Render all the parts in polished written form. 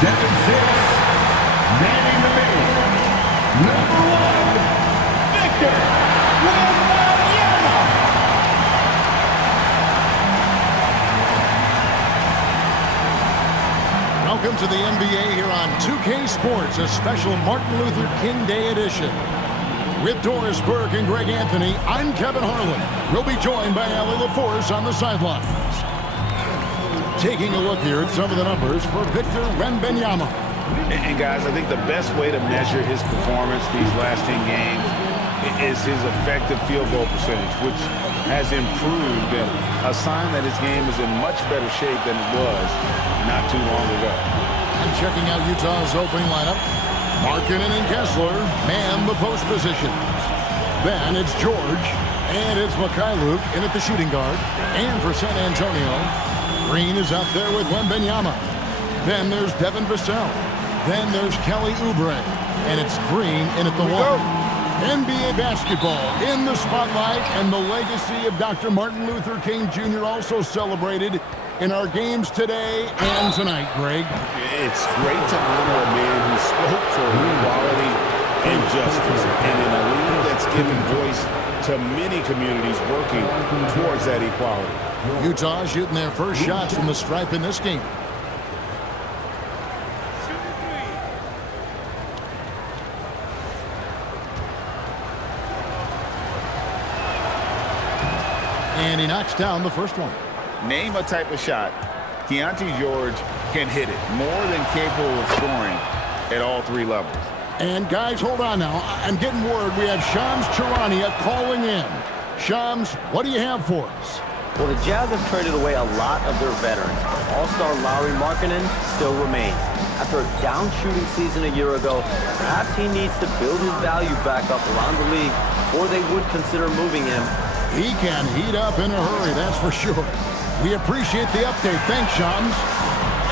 7'6", manning the middle, number 1, Victor Wembanyama. Welcome to the NBA here on 2K Sports, a special Martin Luther King Day edition. With Doris Burke and Greg Anthony, I'm Kevin Harlan. We'll be joined by Ali LaForce on the sidelines. Taking a look here at some of the numbers for Victor Wembanyama. And guys, I think the best way to measure his performance these last 10 games is his effective field goal percentage, which has improved, and a sign that his game is in much better shape than it was not too long ago. And checking out Utah's opening lineup, Markkanen and Kessler man the post position. Then it's George, and it's Mikhailuk in at the shooting guard. And for San Antonio, Green is out there with Wembanyama. Then there's Devin Vassell. Then there's Kelly Oubre. And it's Green in at the one. NBA basketball in the spotlight, and the legacy of Dr. Martin Luther King Jr. also celebrated in our games today and tonight, Greg. It's great to honor a man who spoke for equality and justice. And in a league that's given voice to many communities working towards that equality. Utah shooting their first shots from the stripe in this game. And he knocks down the first one. Name a type of shot Keyonte George can hit it, more than capable of scoring at all three levels. And guys, hold on now. I'm getting word we have Shams Charania calling in. Shams, what do you have for us? Well, the Jazz have traded away a lot of their veterans. All-star Lauri Markkanen still remains. After a down shooting season a year ago, perhaps he needs to build his value back up around the league before they would consider moving him. He can heat up in a hurry, that's for sure. We appreciate the update. Thanks, Shams.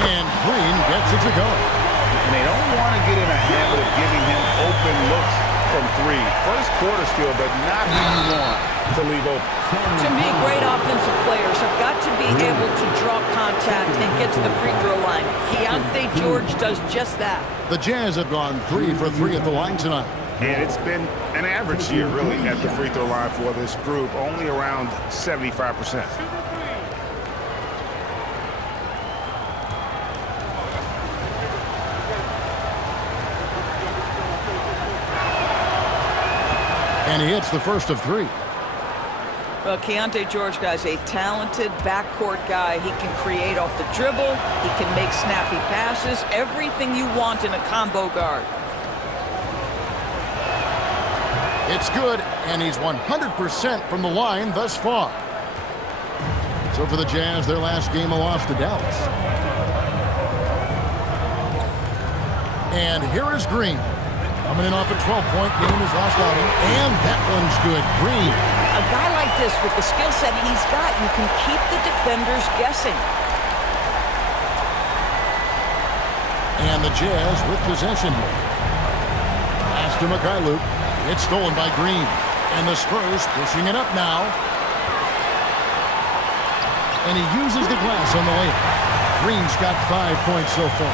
And Green gets it to go. And they don't want to get in a habit of giving him open looks from three. First quarter still, but not who you want to leave open. To me, great offensive players have got to be able to draw contact and get to the free throw line. Keyonte George does just that. The Jazz have gone 3 for 3 at the line tonight. And it's been an average year, really, at the free throw line for this group, only around 75%. And he hits the first of 3. Well, Keyonte George, guys, a talented backcourt guy. He can create off the dribble. He can make snappy passes. Everything you want in a combo guard. It's good, and he's 100% from the line thus far. So for the Jazz, their last game a loss to Dallas. And here is Green. Coming in off a 12-point game, his last outing. And that one's good. Green. A guy like this, with the skill set he's got, you can keep the defenders guessing. And the Jazz with possession here. Pass to Mikhailuk. It's stolen by Green. And the Spurs pushing it up now. And he uses the glass on the layup. Green's got 5 points so far.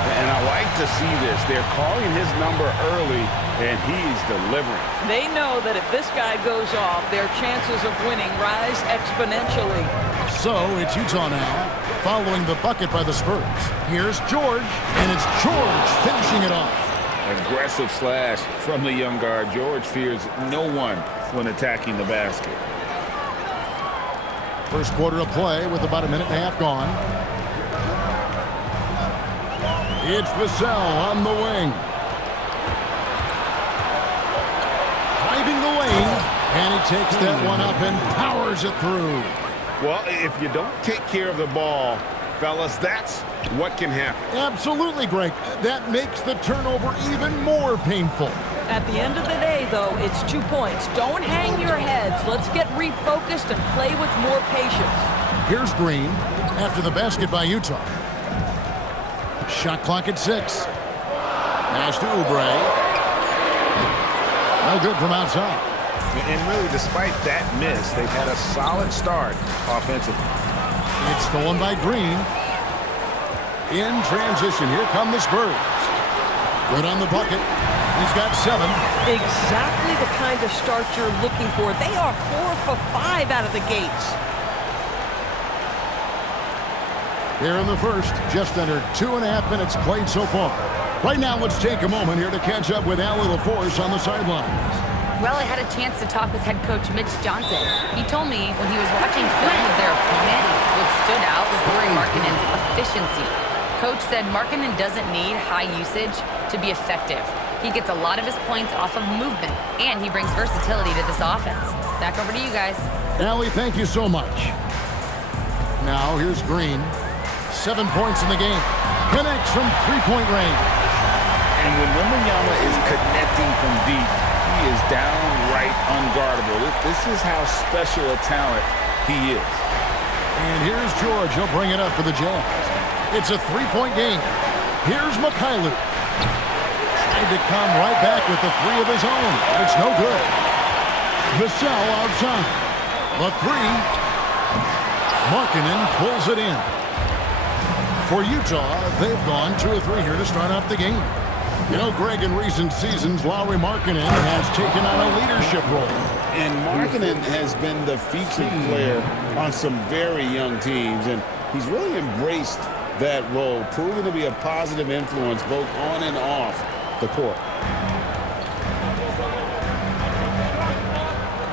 And I like to see this. They're calling his number early, and he's delivering. They know that if this guy goes off, their chances of winning rise exponentially. So it's Utah now, following the bucket by the Spurs. Here's George, and it's George finishing it off. Aggressive slash from the young guard. George fears no one when attacking the basket. First quarter of play with about a minute and a half gone. It's Vassell on the wing. Driving the lane, and he takes that one up and powers it through. Well, if you don't take care of the ball, fellas, that's what can happen. Absolutely, Greg. That makes the turnover even more painful. At the end of the day, though, it's 2 points. Don't hang your heads. Let's get refocused and play with more patience. Here's Green after the basket by Utah. Shot clock at 6. Pass to Oubre. No good from outside. And really, despite that miss, they've had a solid start offensively. It's stolen by Green. In transition, here come the Spurs. Good on the bucket. He's got 7. Exactly the kind of start you're looking for. They are 4 for 5 out of the gates. Here in the first, just under 2.5 minutes played so far. Right now, let's take a moment here to catch up with Allie LaForce on the sidelines. Well, I had a chance to talk with head coach Mitch Johnson. He told me when he was watching film of their opponent, what stood out was Lauri Markkanen's efficiency. Coach said Markkanen doesn't need high usage to be effective. He gets a lot of his points off of movement, and he brings versatility to this offense. Back over to you guys. Allie, thank you so much. Now, here's Green. 7 points in the game. Connects from three-point range. And when Wembanyama is connecting from deep, he is downright unguardable. This is how special a talent he is. And here's George. He'll bring it up for the Jazz. It's a three-point game. Here's Mikhailuk. Tried to come right back with the 3 of his own, but it's no good. Vassell outside. The 3. Markkanen pulls it in. For Utah, they've gone 2 or 3 here to start off the game. You know, Greg, in recent seasons, Lauri Markkanen has taken on a leadership role. And Markkanen has been the featured player on some very young teams, and he's really embraced that role, proving to be a positive influence both on and off the court.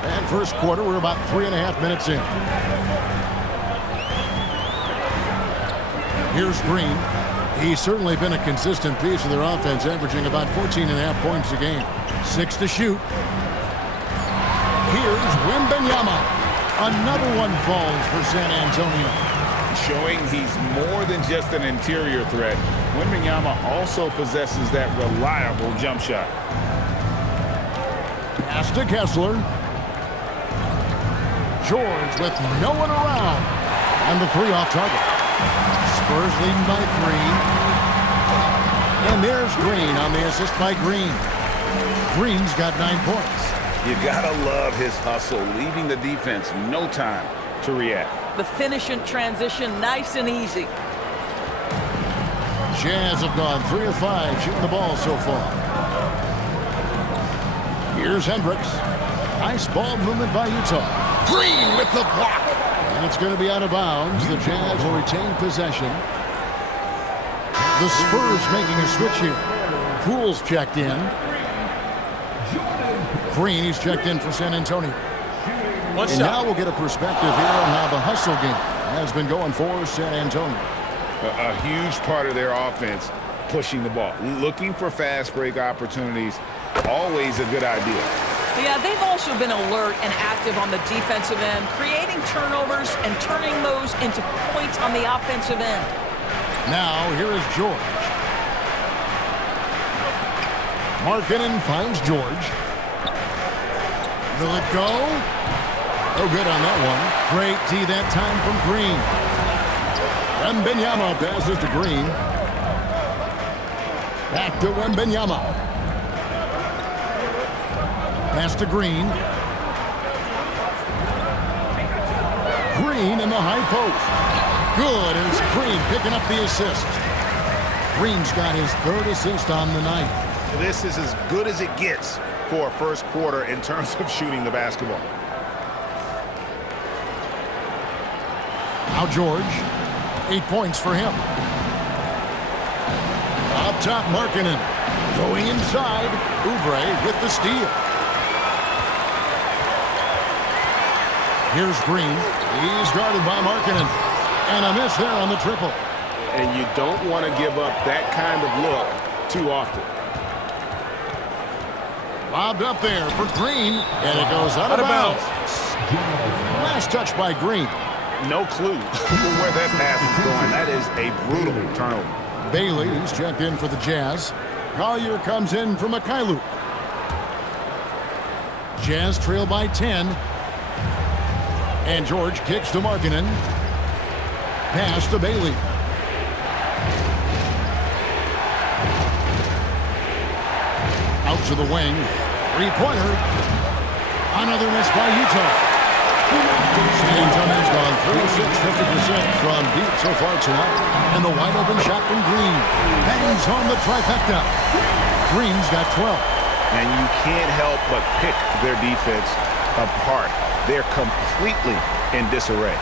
And first quarter, we're about 3.5 minutes in. Here's Green. He's certainly been a consistent piece of their offense, averaging about 14.5 points a game. 6 to shoot. Here's Wembanyama. Another one falls for San Antonio. Showing he's more than just an interior threat. Wembanyama also possesses that reliable jump shot. Pass to Kessler. George with no one around. And the 3 off target. Spurs leading by 3. And there's Green on the assist by Green. Green's got 9 points. You gotta love his hustle, leaving the defense no time to react. The finish in transition, nice and easy. Jazz have gone 3 of 5 shooting the ball so far. Here's Hendricks. Nice ball movement by Utah. Green with the block. And it's going to be out of bounds. The Jazz will retain possession. The Spurs making a switch here. Poole's checked in. Green, he's checked in for San Antonio. And now we'll get a perspective here on how the hustle game has been going for San Antonio. A huge part of their offense, pushing the ball. Looking for fast break opportunities, always a good idea. Yeah, they've also been alert and active on the defensive end, creating turnovers and turning those into points on the offensive end. Now, here is George. Markkanen finds George. Will it go? Oh, good on that one. Great D that time from Green. Wembanyama passes to Green. Back to Wembanyama. Pass to Green. Green in the high post. Good, and it's Green picking up the assist. Green's got his 3rd assist on the night. This is as good as it gets for a first quarter in terms of shooting the basketball. Now George, 8 points for him. Up top, Markkanen. Going inside, Oubre with the steal. Here's Green. He's guarded by Markkanen. And a miss there on the triple. And you don't want to give up that kind of look too often. Lobbed up there for Green. And it goes out of bounds. Last touch by Green. No clue where that pass is going. That is a brutal turnover. Bailey, who's checked in for the Jazz. Collier comes in for Mikhailuk. Jazz trail by 10. And George kicks to Markkanen. Pass to Bailey. Out to the wing. 3-pointer. Another miss by Utah. San Antonio's gone 46-50% from deep so far tonight. And the wide open shot from Green. Bangs home the trifecta. Green's got 12. And you can't help but pick their defense apart. They're completely in disarray.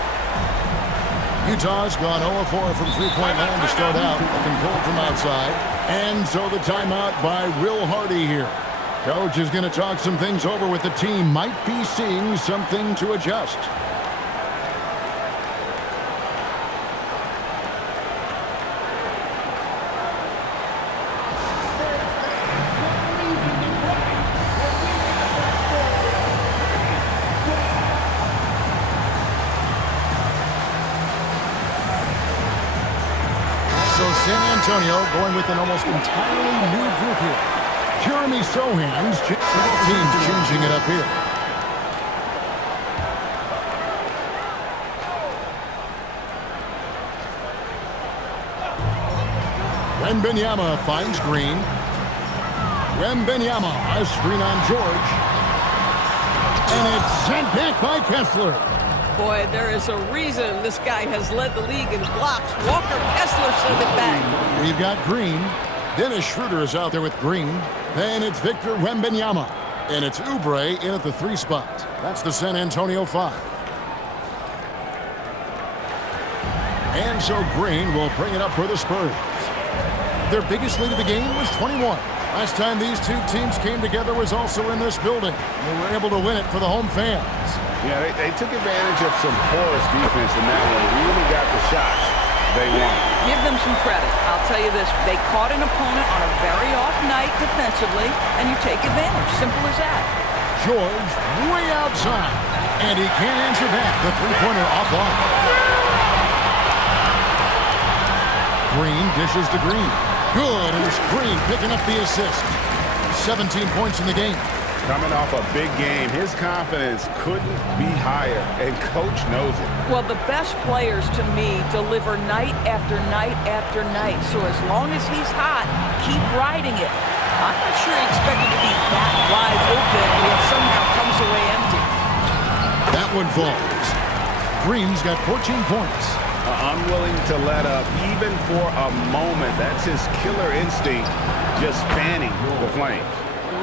Utah's gone 0-4 from three-point land to start out, looking cold from outside. And so the timeout by Will Hardy here. Coach is going to talk some things over with the team. Might be seeing something to adjust. San Antonio going with an almost entirely new group here. Jeremy Sohan's team's changing it up here. Wembanyama finds Green. Wembanyama, a screen on George. And it's sent back by Kessler. Boy, there is a reason this guy has led the league in blocks. Walker Kessler sent it back. We've got Green. Dennis Schroeder is out there with Green. Then it's Victor Wembanyama. And it's Oubre in at the 3 spot. That's the San Antonio 5. And so Green will bring it up for the Spurs. Their biggest lead of the game was 21. Last time these two teams came together was also in this building. They were able to win it for the home fans. Yeah, they took advantage of some porous defense in that one. Really got the shots they wanted. Give them some credit. I'll tell you this. They caught an opponent on a very off night defensively, and you take advantage. Simple as that. George way outside. And he can't answer back. The three-pointer offline. Green dishes to Green. Good, and it's Green picking up the assist. 17 points in the game. Coming off a big game, his confidence couldn't be higher, and Coach knows it. Well, the best players, to me, deliver night after night after night. So as long as he's hot, keep riding it. I'm not sure he expected to be that wide open and it somehow comes away empty. That one falls. Green's got 14 points. Unwilling to let up, even for a moment. That's his killer instinct, just fanning the flames.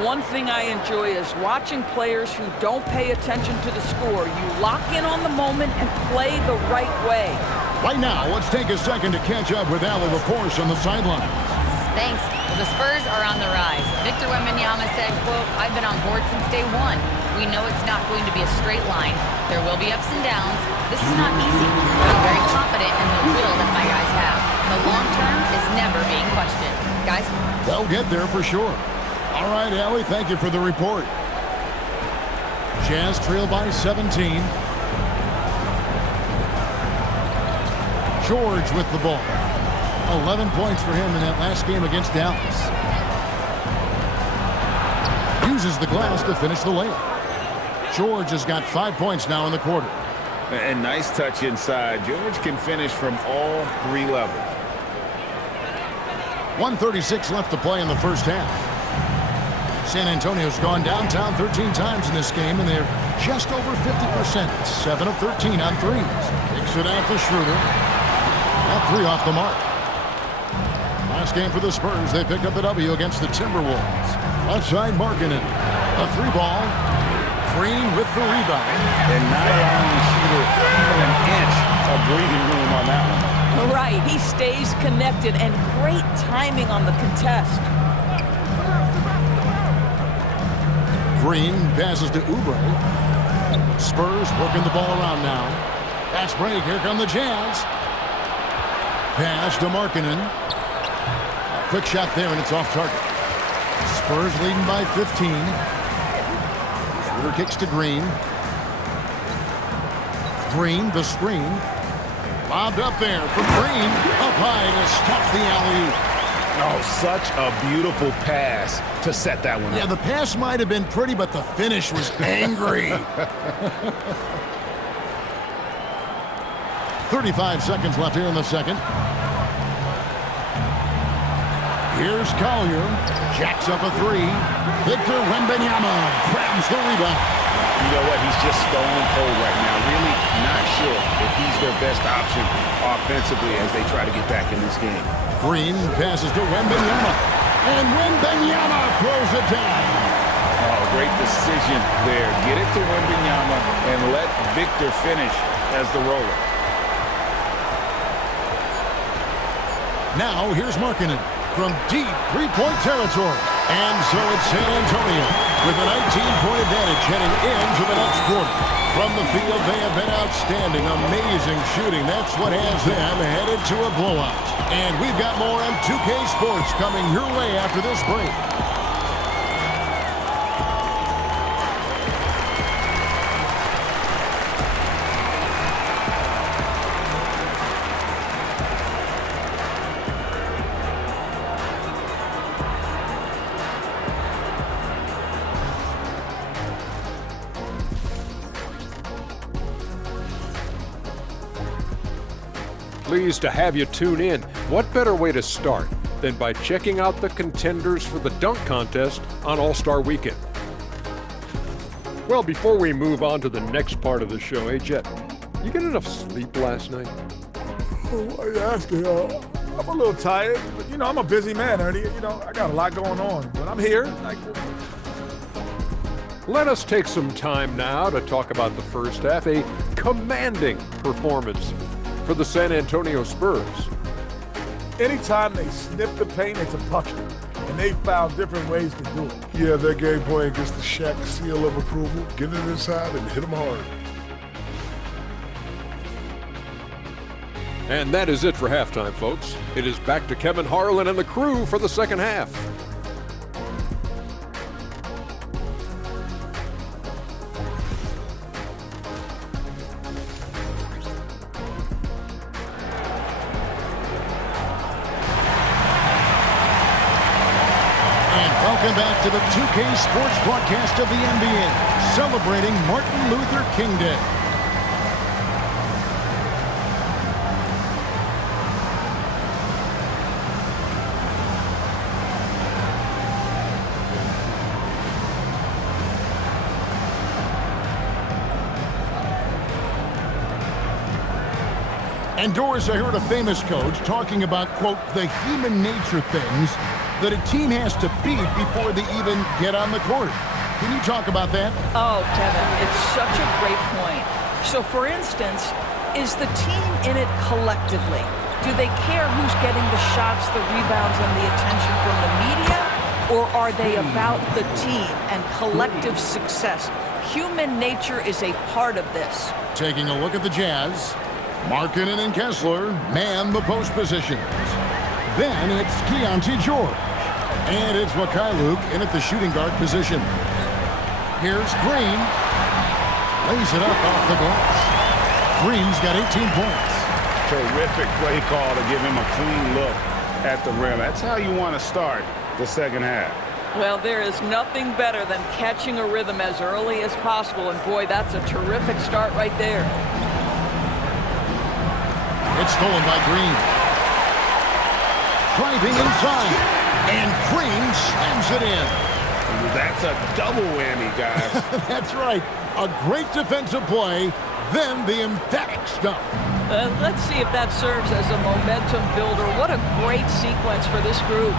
One thing I enjoy is watching players who don't pay attention to the score. You lock in on the moment and play the right way. Right now, let's take a second to catch up with Allie LaForce on the sideline. Thanks. Well, the Spurs are on the rise. Victor Wembanyama said, quote, "I've been on board since day one. We know it's not going to be a straight line. There will be ups and downs. This is not easy. I'm very confident in the will that my guys have. The long term is never being questioned. Guys?" They'll get there for sure. All right, Allie, thank you for the report. Jazz trail by 17. George with the ball. 11 points for him in that last game against Dallas. Uses the glass to finish the layup. George has got 5 points now in the quarter. And nice touch inside. George can finish from all 3 levels. 1:36 left to play in the first half. San Antonio's gone downtown 13 times in this game, and they're just over 50%. 7 of 13 on threes. Kicks it out to Schroeder. That 3 off the mark. Last game for the Spurs, they picked up the W against the Timberwolves. Outside Markkanen. A 3-ball. Green with the rebound. And not allowing the shooter even an inch of breathing room on that one. Right, he stays connected, and great timing on the contest. Green passes to Oubre. Spurs working the ball around now. Fast break. Here come the Jazz. Pass to Markkanen. Quick shot there, and it's off target. Spurs leading by 15. Schroeder kicks to Green. Green, the screen. Lobbed up there from Green. Up high to stop the alley-oop. Oh, such a beautiful pass to set that one up. Yeah, the pass might have been pretty, but the finish was angry. 35 seconds left here in the second. Here's Collier. Jacks up a 3. Victor Wembanyama grabs the rebound. You know what? He's just stone cold right now. Really not sure if he's their best option offensively as they try to get back in this game. Green passes to Wembanyama. And Wembanyama throws it down. Oh, great decision there. Get it to Wembanyama and let Victor finish as the roller. Now here's Markkanen from deep three-point territory. And so it's San Antonio with a 19-point advantage heading into the next quarter. From the field, they have been outstanding, amazing shooting. That's what has them headed to a blowout. And we've got more on 2K Sports coming your way after this break. Pleased to have you tune in. What better way to start than by checking out the contenders for the dunk contest on All-Star Weekend? Well, before we move on to the next part of the show, hey Jet, you get enough sleep last night? Oh, why are you asking? I'm a little tired, but I'm a busy man, Ernie. I got a lot going on, but I'm here. Let us take some time now to talk about the first half, a commanding performance for the San Antonio Spurs. Anytime they sniff the paint, it's a bucket, and they found different ways to do it. Yeah, their game plan gets the Shaq seal of approval. Get it inside and hit them hard. And that is it for halftime, folks. It is back to Kevin Harlan and the crew for the second half. Welcome back to the 2K Sports broadcast of the NBA, celebrating Martin Luther King Day. And Doris, I heard a famous coach talking about, quote, the human nature things that a team has to beat before they even get on the court. Can you talk about that? Oh, Kevin, it's such a great point. So, for instance, is the team in it collectively? Do they care who's getting the shots, the rebounds, and the attention from the media? Or are they about the team and collective success? Human nature is a part of this. Taking a look at the Jazz, Markkanen and Kessler man the post positions. Then it's Keontae George. And it's Mikhailuk in at the shooting guard position. Here's Green. Lays it up off the glass. Green's got 18 points. Terrific play call to give him a clean look at the rim. That's how you want to start the second half. Well, there is nothing better than catching a rhythm as early as possible. And boy, that's a terrific start right there. It's stolen by Green. Driving inside. And Green slams it in. That's a double whammy, guys. That's right. A great defensive play, then the emphatic stuff. Let's see if that serves as a momentum builder. What a great sequence for this group.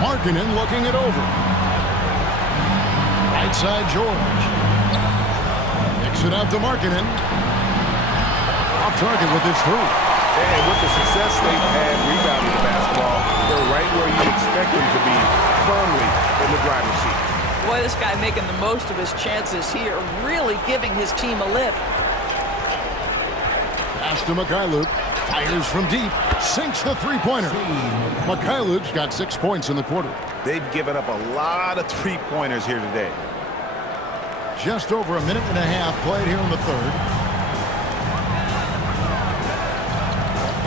Markkanen looking it over. Right side George. Kicks it out to Markkanen. Off target with his three. And with the success they've had rebounding the basketball, they're right where you expect them to be, firmly in the driver's seat. Boy, this guy making the most of his chances here, really giving his team a lift. Pass to Mikhailuk, fires from deep, sinks the three-pointer. Mikhailuk's got 6 points in the quarter. They've given up a lot of three-pointers here today. Just over a minute and a half played here in the third.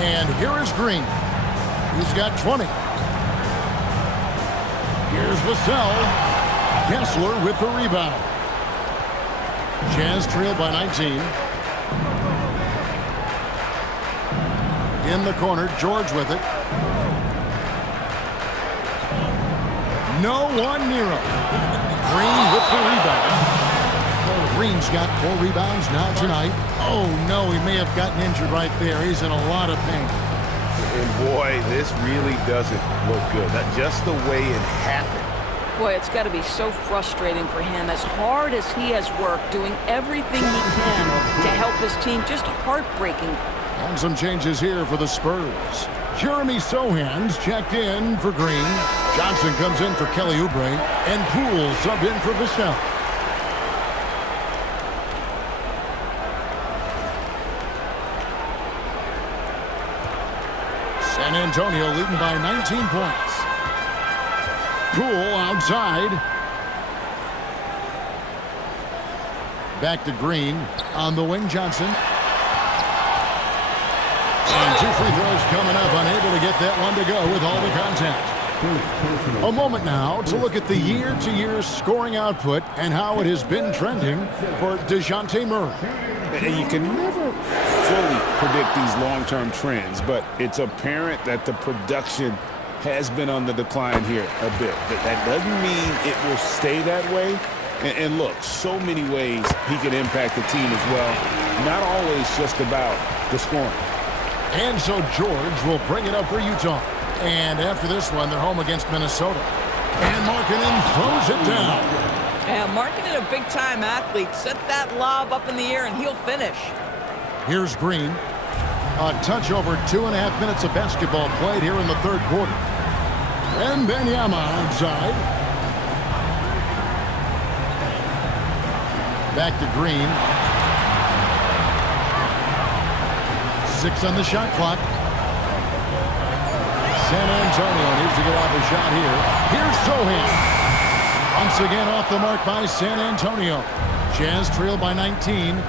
And here is Green. He's got 20. Here's Vassell. Kessler with the rebound. Jazz trailed by 19. In the corner, George with it. No one near him. Green with the rebound. Green's got 4 rebounds now tonight. Oh, no, he may have gotten injured right there. He's in a lot of pain. And boy, this really doesn't look good. That's just the way it happened. Boy, it's got to be so frustrating for him. As hard as he has worked, doing everything he can to help his team, just heartbreaking. And some changes here for the Spurs. Jeremy Sohan's checked in for Green. Johnson comes in for Kelly Oubre. And Poole subbed in for Vassell. San Antonio leading by 19 points. Poole outside. Back to Green on the wing. Johnson. And 2 free throws coming up. Unable to get that one to go with all the contact. A moment now to look at the year-to-year scoring output and how it has been trending for DeJounte Murray. And you can never fully predict these long-term trends, but it's apparent that the production has been on the decline here a bit. That doesn't mean it will stay that way. And look, so many ways he can impact the team as well. Not always just about the scoring. And so George will bring it up for Utah. And after this one, they're home against Minnesota. And Markkanen throws it down. Yeah, Markkanen, a big-time athlete. Set that lob up in the air, and he'll finish. Here's Green. A touch over 2.5 minutes of basketball played here in the third quarter. And Wembanyama outside. Back to Green. 6 on the shot clock. San Antonio needs to get off a shot here. Here's Sohan. Once again off the mark by San Antonio. Jazz trail by 19.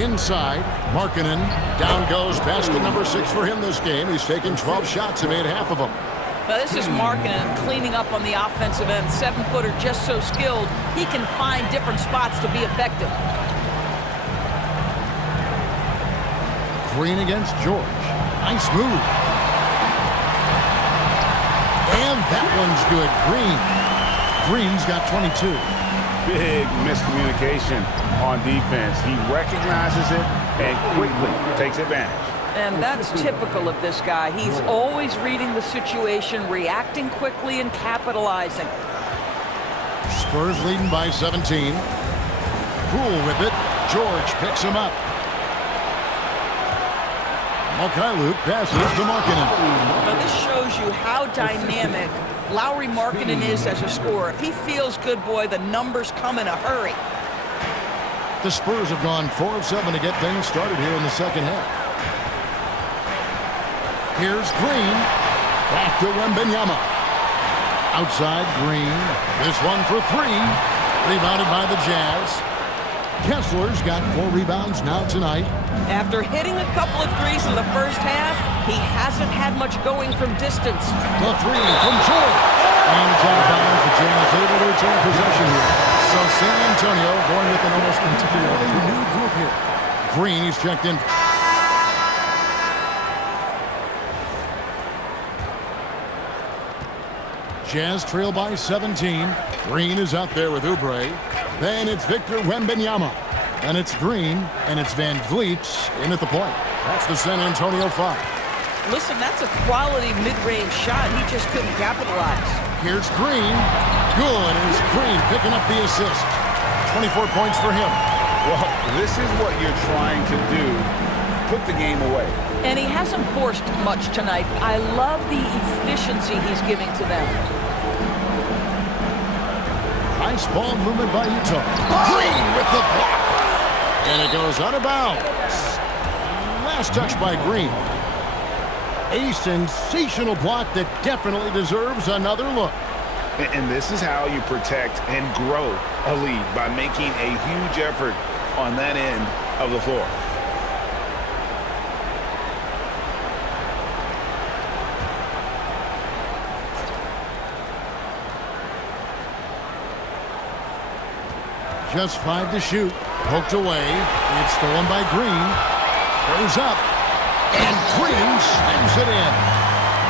Inside, Markkanen. Down goes basket number 6 for him this game. He's taken 12 shots and made half of them. Now, this is Markkanen cleaning up on the offensive end. 7-footer, just so skilled. He can find different spots to be effective. Green against George. Nice move. And that one's good. Green's got 22. Big miscommunication on defense. He recognizes it and quickly takes advantage. And that's typical of this guy. He's always reading the situation, reacting quickly, and capitalizing. Spurs leading by 17. Poole with it. George picks him up. Luke passes to Markkanen. Now this shows you how dynamic Lauri Markkanen is as a scorer. If he feels good, boy, the numbers come in a hurry. The Spurs have gone 4 of 7 to get things started here in the second half. Here's Green. Back to Wembanyama. Outside Green. This one for 3. Rebounded by the Jazz. Kessler's got 4 rebounds now tonight. After hitting a couple of threes in the first half, he hasn't had much going from distance. The 3 from George. And it's out of bounds. The Jazz able to return possession here. So San Antonio going with an almost entirely new group here. Green is checked in. Jazz trail by 17. Green is out there with Oubre. Then it's Victor Wembanyama. And it's Green, and it's Van Vliet in at the point. That's the San Antonio 5. Listen, that's a quality mid-range shot. He just couldn't capitalize. Here's Green. Good, and it's Green picking up the assist. 24 points for him. Well, this is what you're trying to do. Put the game away. And he hasn't forced much tonight. I love the efficiency he's giving to them. Nice ball movement by Utah. Green with the block. And it goes out of bounds. Last touch by Green. A sensational block that definitely deserves another look. And this is how you protect and grow a lead, by making a huge effort on that end of the floor. Just 5 to shoot. Poked away. It's stolen by Green. Goes up. And Green slams it in.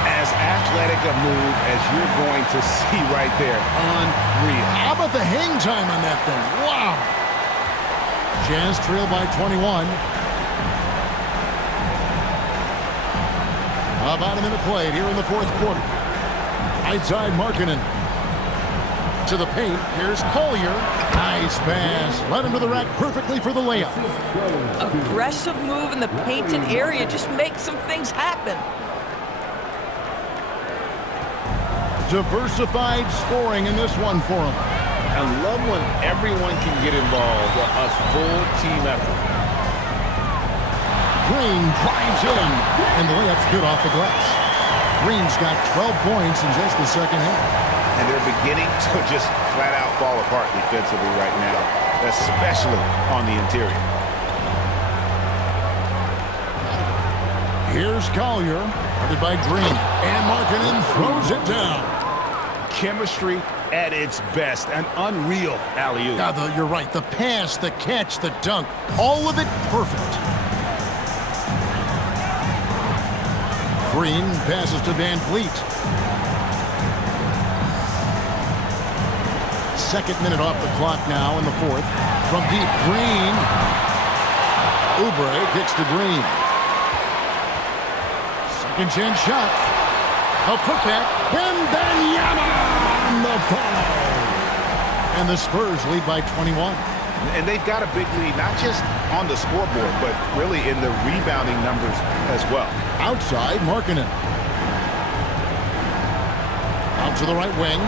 As athletic a move as you're going to see right there. Unreal. How about the hang time on that thing? Wow. Jazz trail by 21. About a minute played here in the fourth quarter. Right side, Markkanen. To the paint. Here's Collier. Nice pass. Right into the rack perfectly for the layup. Aggressive move in the painted area just makes some things happen. Diversified scoring in this one for him. I love when everyone can get involved. A full team effort. Green drives in, and the layup's good off the glass. Green's got 12 points in just the second half. And they're beginning to just flat out fall apart defensively right now, especially on the interior. Here's Collier, guarded by Green, and Markkanen throws it down. Chemistry at its best, an unreal alley-oop. Yeah, you're right. The pass, the catch, the dunk, all of it perfect. Green passes to Van Vliet. Second minute off the clock now in the fourth. From deep, Green. Oubre kicks to Green. Second chance shot. A putback. Wembanyama on the foul. And the Spurs lead by 21. And they've got a big lead, not just on the scoreboard, but really in the rebounding numbers as well. Outside, Markkanen. Out to the right wing.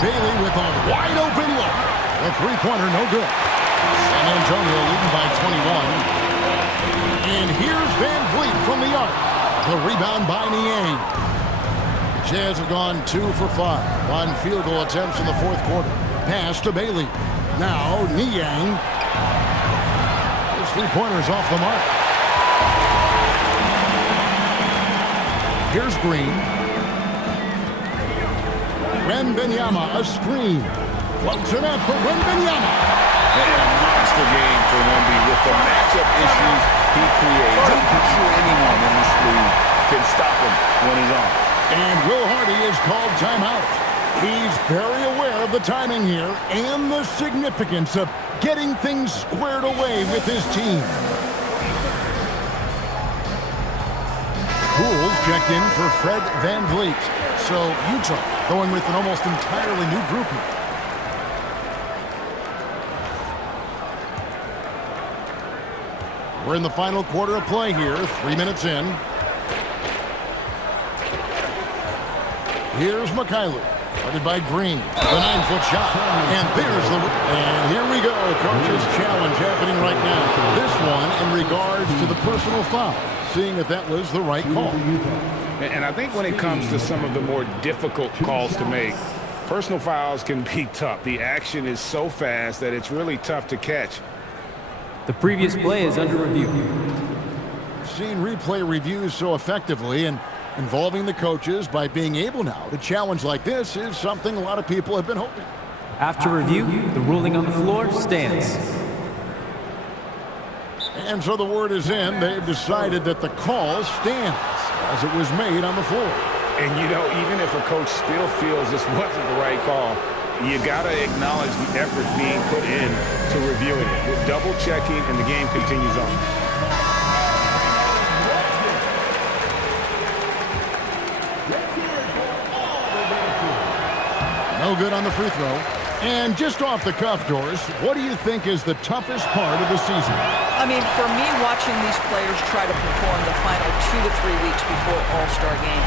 Bailey with a wide-open look. The three-pointer, no good. San Antonio leading by 21. And here's Van Vliet from the arc. The rebound by Niang. The Jazz have gone 2 for 5 on field goal attempts in the fourth quarter. Pass to Bailey. Now Niang. His three-pointer's off the mark. Here's Green. Wembanyama, a screen. Floats it up for Wembanyama. And a monster game for Wemby with the matchup issues he creates. I'm not sure anyone in this league can stop him when he's on. And Will Hardy is called timeout. He's very aware of the timing here and the significance of getting things squared away with his team. Pools checked in for Fred Van Vliet. So Utah going with an almost entirely new group here. We're in the final quarter of play here, 3 minutes in. Here's Mikhailuk, guarded by Green. The 9-foot shot. And there's the... And here we go. Coach's challenge happening right now. This one in regards to the personal foul. Seeing if that was the right call. And I think when it comes to some of the more difficult calls to make, personal fouls can be tough. The action is so fast that it's really tough to catch. The previous play is under review. Seen replay reviews so effectively, and involving the coaches by being able now to challenge like this is something a lot of people have been hoping. After review, the ruling on the floor stands. And so the word is in. They've decided that the call stands as it was made on the floor. And, you know, even if a coach still feels this wasn't the right call, you got to acknowledge the effort being put in to reviewing it. With double checking, and the game continues on. No good on the free throw. And just off the cuff, Doris, what do you think is the toughest part of the season? I mean, for me, watching these players try to perform the final 2 to 3 weeks before All-Star game,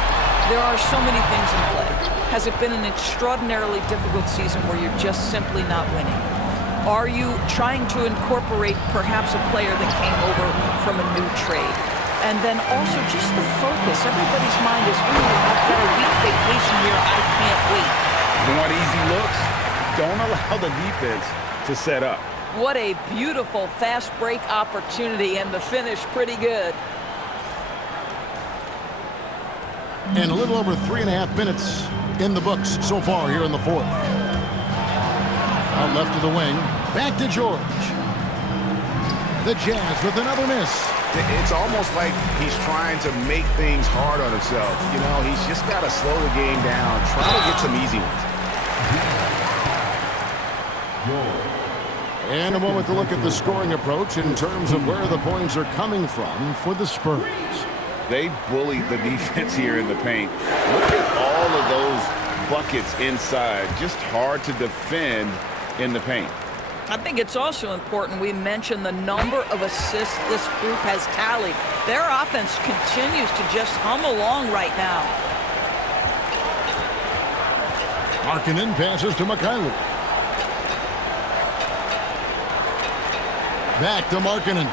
there are so many things in play. Has it been an extraordinarily difficult season where you're just simply not winning? Are you trying to incorporate perhaps a player that came over from a new trade? And then also just the focus. Everybody's mind is, ooh, I've got a week vacation here. I can't wait. You want easy looks? Don't allow the defense to set up. What a beautiful fast break opportunity, and the finish pretty good. And a little over 3.5 minutes in the books so far here in the fourth. Out left of the wing. Back to George. The Jazz with another miss. It's almost like he's trying to make things hard on himself. You know, he's just got to slow the game down, try to get some easy ones. And a moment to look at the scoring approach in terms of where the points are coming from for the Spurs. They bullied the defense here in the paint. Look at all of those buckets inside. Just hard to defend in the paint. I think it's also important we mention the number of assists this group has tallied. Their offense continues to just hum along right now. Markkanen passes to Mikhailuk. Back to Markkanen.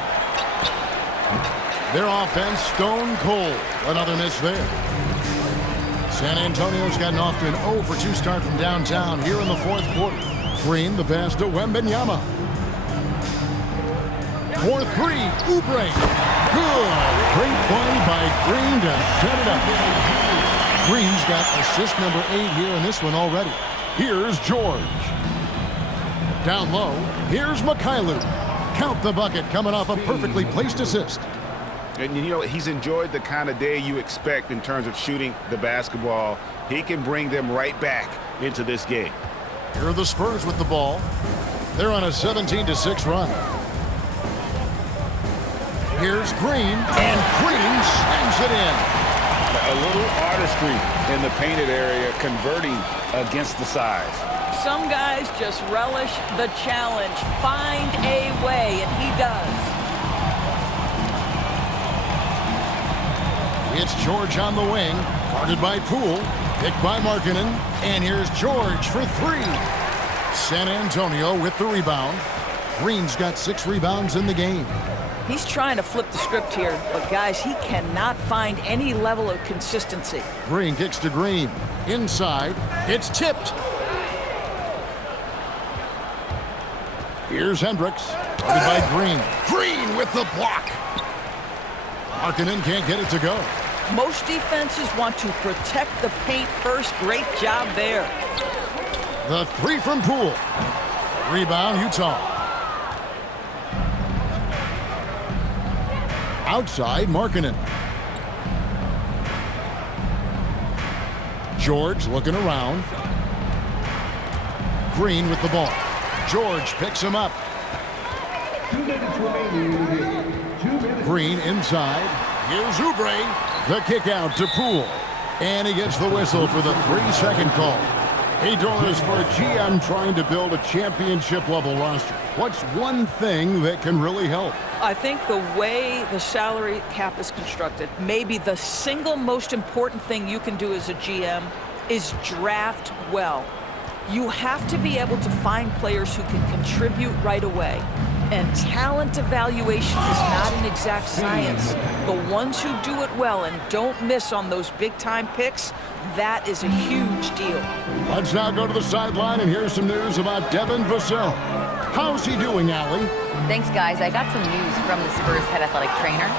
Their offense stone cold. Another miss there. San Antonio's gotten off to an 0 for 2 start from downtown here in the fourth quarter. Green, the pass to Wembanyama. For 3, Oubre. Good. Great play by Green to set it up. Green's got assist number 8 here in this one already. Here's George. Down low, here's Mikhailuk. Count the bucket coming off a perfectly placed assist. And you know, he's enjoyed the kind of day you expect in terms of shooting the basketball. He can bring them right back into this game. Here are the Spurs with the ball. They're on a 17-6 run. Here's Green, and Green slams it in. A little artistry in the painted area, converting against the size. Some guys just relish the challenge. Find a way, and he does. It's George on the wing, guarded by Poole, picked by Markkanen, and here's George for 3. San Antonio with the rebound. Green's got 6 rebounds in the game. He's trying to flip the script here, but guys, he cannot find any level of consistency. Green kicks to Green. Inside, it's tipped. Here's Hendricks, guarded by Green. Green with the block. Markkanen can't get it to go. Most defenses want to protect the paint first. Great job there. The 3 from Poole. Rebound, Utah. Outside, Markkanen. George looking around. Green with the ball. George picks him up. 2 minutes remaining. 2 minutes. Green inside. Here's Oubre. The kick out to Poole. And he gets the whistle for the 3-second call. Hey, Doris, for a GM trying to build a championship-level roster, what's one thing that can really help? I think the way the salary cap is constructed, maybe the single most important thing you can do as a GM is draft well. You have to be able to find players who can contribute right away. And talent evaluation is not an exact science. The ones who do it well and don't miss on those big-time picks, that is a huge deal. Let's now go to the sideline and hear some news about Devin Vassell. How's he doing, Allie? Thanks, guys. I got some news from the Spurs head athletic trainer.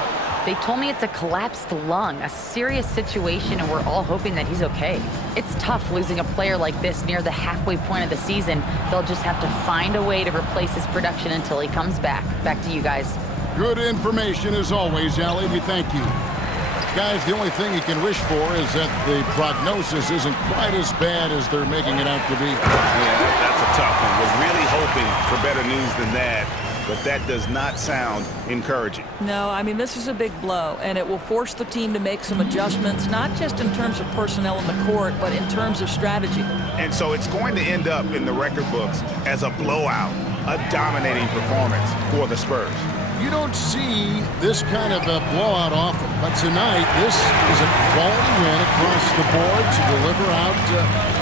They told me it's a collapsed lung, a serious situation, and we're all hoping that he's okay. It's tough losing a player like this near the halfway point of the season. They'll just have to find a way to replace his production until he comes back. Back to you guys. Good information as always, Allie. We thank you. Guys, the only thing you can wish for is that the prognosis isn't quite as bad as they're making it out to be. Yeah, that's a tough one. Was really hoping for better news than that. But that does not sound encouraging. No, I mean, this is a big blow, and it will force the team to make some adjustments, not just in terms of personnel in the court, but in terms of strategy. And so it's going to end up in the record books as a blowout, a dominating performance for the Spurs. You don't see this kind of a blowout often, but tonight this is a quality win across the board to deliver out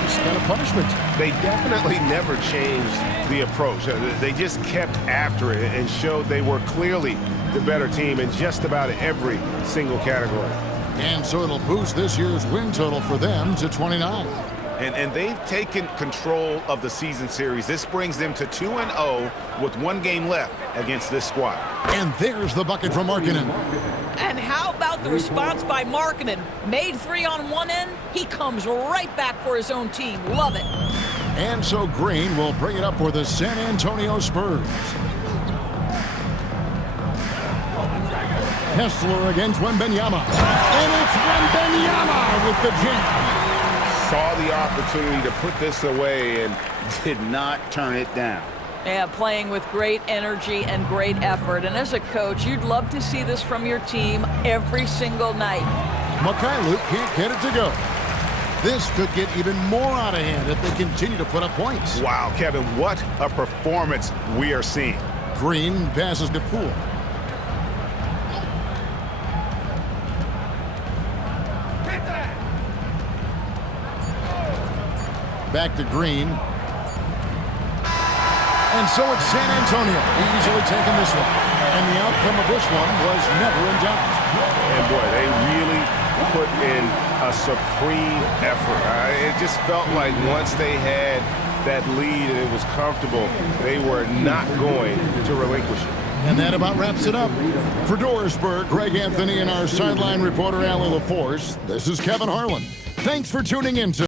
this kind of punishment. They definitely never changed the approach. They just kept after it and showed they were clearly the better team in just about every single category. And so it'll boost this year's win total for them to 29. And they've taken control of the season series. This brings them to 2-0 with 1 game left against this squad. And there's the bucket from Markkanen. And how about the response by Markkanen? Made 3 on one end, he comes right back for his own team. Love it. And so Green will bring it up for the San Antonio Spurs. Kessler against Wembanyama. And it's Wembanyama with the jam. Saw the opportunity to put this away and did not turn it down. Yeah, playing with great energy and great effort. And as a coach, you'd love to see this from your team every single night. Mykhailiuk can't get it to go. This could get even more out of hand if they continue to put up points. Wow, Kevin, what a performance we are seeing. Green passes to Poole. Back to Green. And so it's San Antonio easily taking this one. And the outcome of this one was never in doubt. And boy, they really put in a supreme effort. It just felt like once they had that lead and it was comfortable, they were not going to relinquish it. And that about wraps it up. For Dorisburg, Greg Anthony and our sideline reporter, Allie LaForce, this is Kevin Harlan. Thanks for tuning in to